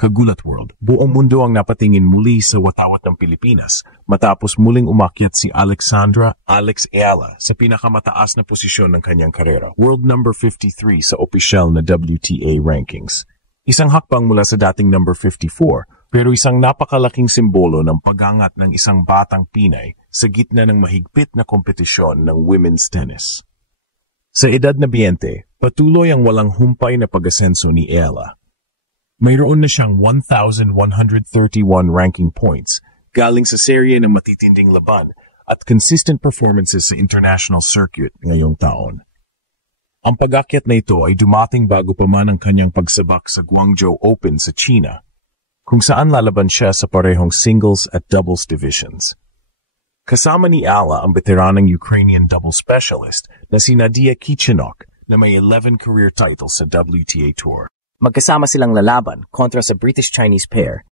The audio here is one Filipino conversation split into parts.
Kagulat World, buong mundo ang napatingin muli sa watawat ng Pilipinas matapos muling umakyat si Alexandra Alex Ayala sa pinakamataas na posisyon ng kanyang karera, world number 53 sa opisyal na WTA rankings. Isang hakbang mula sa dating number 54, pero isang napakalaking simbolo ng pagangat ng isang batang Pinay sa gitna ng mahigpit na kompetisyon ng women's tennis. Sa edad na 20, patuloy ang walang humpay na pag-asenso ni Ayala. Mayroon na siyang 1,131 ranking points galing sa serye ng matitinding laban at consistent performances sa international circuit ngayong taon. Ang pag-akyat na ito ay dumating bago pa man ang kanyang pagsabak sa Guangzhou Open sa China, kung saan lalaban siya sa parehong singles at doubles divisions. Kasama ni Ayala ang veteranang Ukrainian double specialist na si Nadia Kichenok na may 11 career titles sa WTA Tour. Magkasama silang lalaban kontra sa British-Chinese pair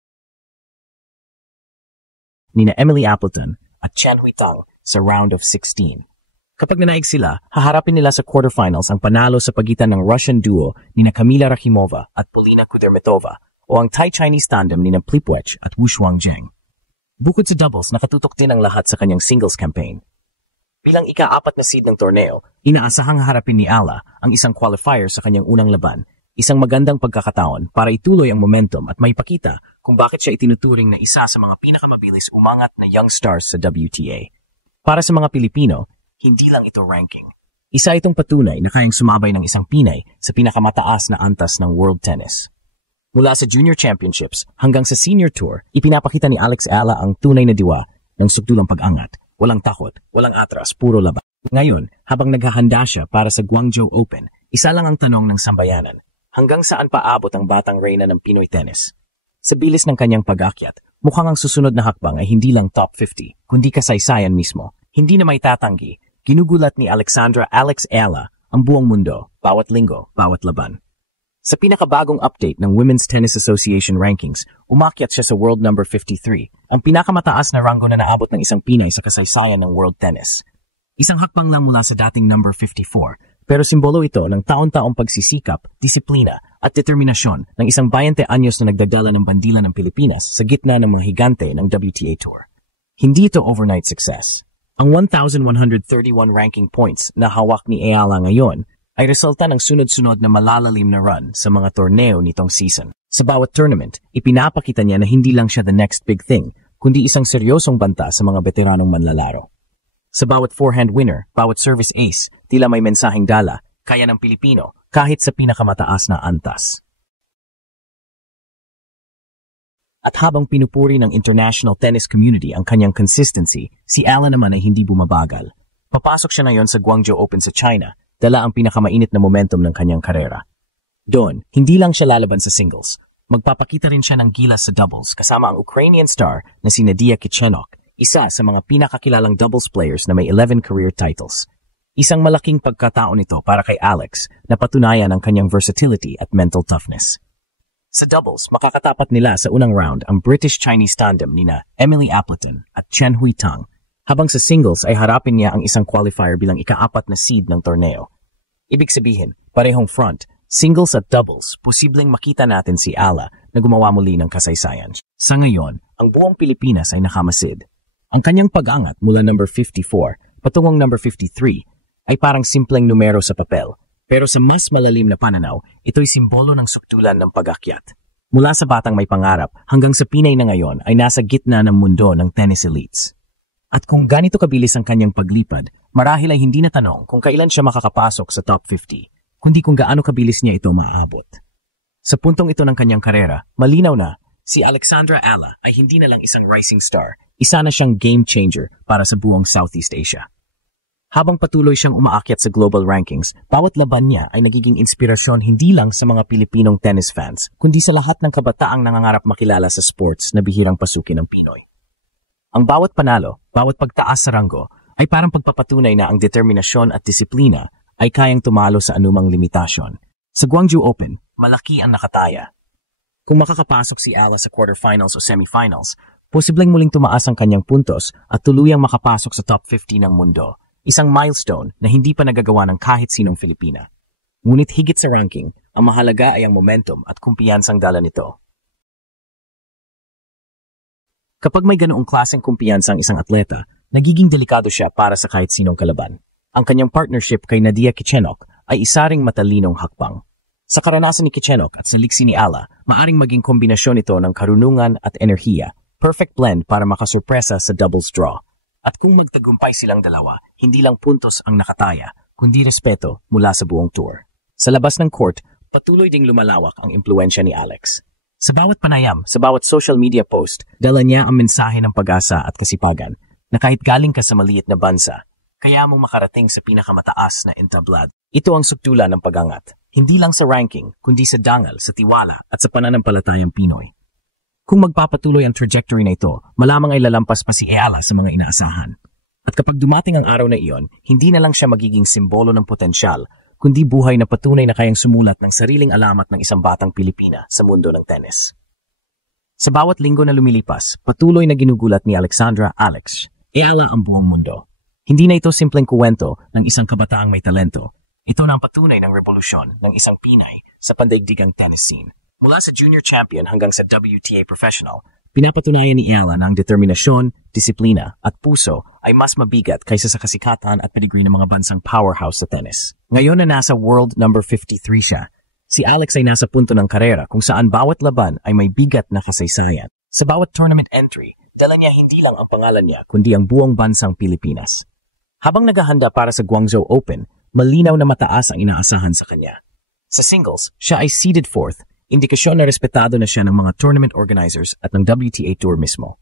nina Emily Appleton at Chen Huitang sa round of 16. Kapag nanaig sila, haharapin nila sa quarterfinals ang panalo sa pagitan ng Russian duo nina Kamila Rakhimova at Polina Kudermetova o ang Thai-Chinese tandem nina Plipwech at Wu Shuangjeng. Bukod sa doubles, nakatutok din ang lahat sa kanyang singles campaign. Bilang ika-4 na seed ng torneo, inaasahang harapin ni Ayala ang isang qualifier sa kanyang unang laban. Isang magandang pagkakataon para ituloy ang momentum at maipakita kung bakit siya itinuturing na isa sa mga pinakamabilis umangat na young stars sa WTA. Para sa mga Pilipino, hindi lang ito ranking. Isa itong patunay na kayang sumabay ng isang Pinay sa pinakamataas na antas ng world tennis. Mula sa junior championships hanggang sa senior tour, ipinapakita ni Alex Ayala ang tunay na diwa ng sugdulang pag-angat. Walang takot, walang atras, puro laban. Ngayon, habang naghahanda siya para sa Guangzhou Open, isa lang ang tanong ng sambayanan. Hanggang saan paabot ang batang reyna ng Pinoy tennis? Sa bilis ng kanyang pag-akyat, mukhang ang susunod na hakbang ay hindi lang top 50, kundi kasaysayan mismo. Hindi na may tatanggi, ginugulat ni Alexandra Alex Ayala ang buong mundo, bawat linggo, bawat laban. Sa pinakabagong update ng Women's Tennis Association rankings, umakyat siya sa world number 53, ang pinakamataas na ranggo na naabot ng isang Pinay sa kasaysayan ng world tennis. Isang hakbang lang mula sa dating number 54, pero simbolo ito ng taon-taong pagsisikap, disiplina at determinasyon ng isang 20 anyos na nagdadala ng bandila ng Pilipinas sa gitna ng mga higante ng WTA Tour. Hindi ito overnight success. Ang 1,131 ranking points na hawak ni Ayala ngayon ay resulta ng sunod-sunod na malalalim na run sa mga torneo nitong season. Sa bawat tournament, ipinapakita niya na hindi lang siya the next big thing, kundi isang seryosong banta sa mga veteranong manlalaro. Sa bawat forehand winner, bawat service ace, tila may mensaheng dala, kaya ng Pilipino, kahit sa pinakamataas na antas. At habang pinupuri ng international tennis community ang kanyang consistency, si Ayala naman ay hindi bumabagal. Papasok siya ngayon sa Guangzhou Open sa China, dala ang pinakamainit na momentum ng kanyang karera. Doon, hindi lang siya lalaban sa singles. Magpapakita rin siya ng gilas sa doubles kasama ang Ukrainian star na si Nadia Kichenok, isa sa mga pinakakilalang doubles players na may 11 career titles. Isang malaking pagkataon ito para kay Alex na patunayan ang kanyang versatility at mental toughness. Sa doubles, makakatapat nila sa unang round ang British-Chinese tandem nina Emily Appleton at Chen Huitang, habang sa singles ay harapin niya ang isang qualifier bilang ika-4 na seed ng torneo. Ibig sabihin, parehong front, singles at doubles, posibleng makita natin si Ayala na gumawa muli ng kasaysayan. Sa ngayon, ang buong Pilipinas ay nakamasid. Ang kanyang pag-angat mula number 54 patungong number 53 ay parang simpleng numero sa papel, pero sa mas malalim na pananaw, ito'y simbolo ng sukdulan ng pag-akyat. Mula sa batang may pangarap hanggang sa Pinay na ngayon ay nasa gitna ng mundo ng tennis elites. At kung ganito kabilis ang kanyang paglipad, marahil ay hindi na tanong kung kailan siya makakapasok sa top 50, kundi kung gaano kabilis niya ito maaabot. Sa puntong ito ng kanyang karera, malinaw na, si Alexandra Ayala ay hindi na lang isang rising star, isa na siyang game changer para sa buong Southeast Asia. Habang patuloy siyang umaakyat sa global rankings, bawat laban niya ay nagiging inspirasyon hindi lang sa mga Pilipinong tennis fans, kundi sa lahat ng kabataang nangangarap makilala sa sports na bihirang pasukin ng Pinoy. Ang bawat panalo, bawat pagtaas sa ranggo, ay parang pagpapatunay na ang determinasyon at disiplina ay kayang tumalo sa anumang limitasyon. Sa Guangzhou Open, malaki ang nakataya. Kung makakapasok si Ayala sa quarterfinals o semifinals, posibleng muling tumaas ang kanyang puntos at tuluyang makapasok sa top 50 ng mundo. Isang milestone na hindi pa nagagawa ng kahit sinong Filipina. Ngunit higit sa ranking, ang mahalaga ay ang momentum at kumpiyansang dala nito. Kapag may ganoong klaseng kumpiyansa ang isang atleta, nagiging delikado siya para sa kahit sinong kalaban. Ang kanyang partnership kay Nadia Kichenok ay isa ring matalinong hakbang. Sa karanasan ni Kichenok at sa liksi ni Ala, maaring maging kombinasyon ito ng karunungan at enerhiya, perfect blend para makasurpresa sa doubles draw. At kung magtagumpay silang dalawa, hindi lang puntos ang nakataya, kundi respeto mula sa buong tour. Sa labas ng court, patuloy ding lumalawak ang impluensya ni Alex. Sa bawat panayam, sa bawat social media post, dala niya ang mensahe ng pag-asa at kasipagan na kahit galing ka sa maliit na bansa, kaya mong makarating sa pinakamataas na entablado. Ito ang sukdulan ng pag-angat, hindi lang sa ranking, kundi sa dangal, sa tiwala at sa pananampalatayang Pinoy. Kung magpapatuloy ang trajectory na ito, malamang ay lalampas pa si Ayala sa mga inaasahan. At kapag dumating ang araw na iyon, hindi na lang siya magiging simbolo ng potensyal, kundi buhay na patunay na kayang sumulat ng sariling alamat ng isang batang Pilipina sa mundo ng tennis. Sa bawat linggo na lumilipas, patuloy na ginugulat ni Alexandra Alex Ayala ang buong mundo. Hindi na ito simpleng kuwento ng isang kabataang may talento. Ito na ang patunay ng revolusyon ng isang Pinay sa pandaigdigang tennis scene. Mula sa junior champion hanggang sa WTA professional, pinapatunayan ni Ayala na ang determinasyon, disiplina at puso ay mas mabigat kaysa sa kasikatan at pedigree ng mga bansang powerhouse sa tennis. Ngayon na nasa world number 53 siya, si Alex ay nasa punto ng karera kung saan bawat laban ay may bigat na kasaysayan. Sa bawat tournament entry, dala niya hindi lang ang pangalan niya kundi ang buong bansang Pilipinas. Habang naghahanda para sa Guangzhou Open, malinaw na mataas ang inaasahan sa kanya. Sa singles, siya ay seeded fourth, indikasyon na respetado na siya ng mga tournament organizers at ng WTA Tour mismo.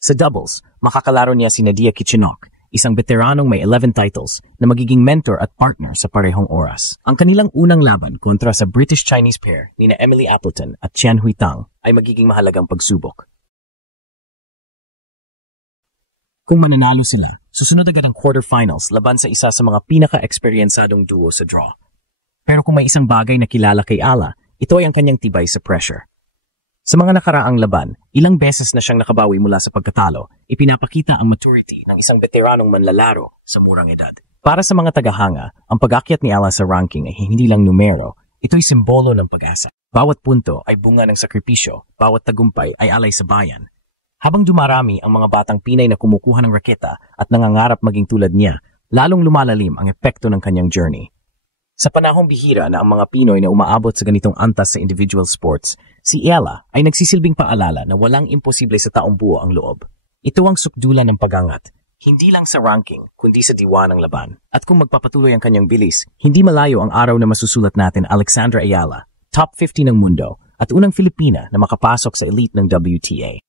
Sa doubles, makakalaro niya si Nadia Kichenok, isang veteranong may 11 titles na magiging mentor at partner sa parehong oras. Ang kanilang unang laban kontra sa British-Chinese pair ni na Emily Appleton at Qian Huitang ay magiging mahalagang pagsubok. Kung mananalo sila, susunod agad ang quarterfinals laban sa isa sa mga pinaka-eksperyensadong duo sa draw. Pero kung may isang bagay na kilala kay Ala, ito ay ang kanyang tibay sa pressure. Sa mga nakaraang laban, ilang beses na siyang nakabawi mula sa pagkatalo, ipinapakita ang maturity ng isang veteranong manlalaro sa murang edad. Para sa mga tagahanga, ang pag-akyat ni Ala sa ranking ay hindi lang numero, ito'y simbolo ng pag-asa. Bawat punto ay bunga ng sakripisyo, bawat tagumpay ay alay sa bayan. Habang dumarami ang mga batang Pinay na kumukuha ng raketa at nangangarap maging tulad niya, lalong lumalalim ang epekto ng kanyang journey. Sa panahong bihira na ang mga Pinoy na umaabot sa ganitong antas sa individual sports, si Ayala ay nagsisilbing paalala na walang imposible sa taong buo ang loob. Ito ang sukdulan ng pag-angat, hindi lang sa ranking, kundi sa diwa ng laban. At kung magpapatuloy ang kanyang bilis, hindi malayo ang araw na masusulat natin Alexandra Ayala, top 50 ng mundo, at unang Filipina na makapasok sa elite ng WTA.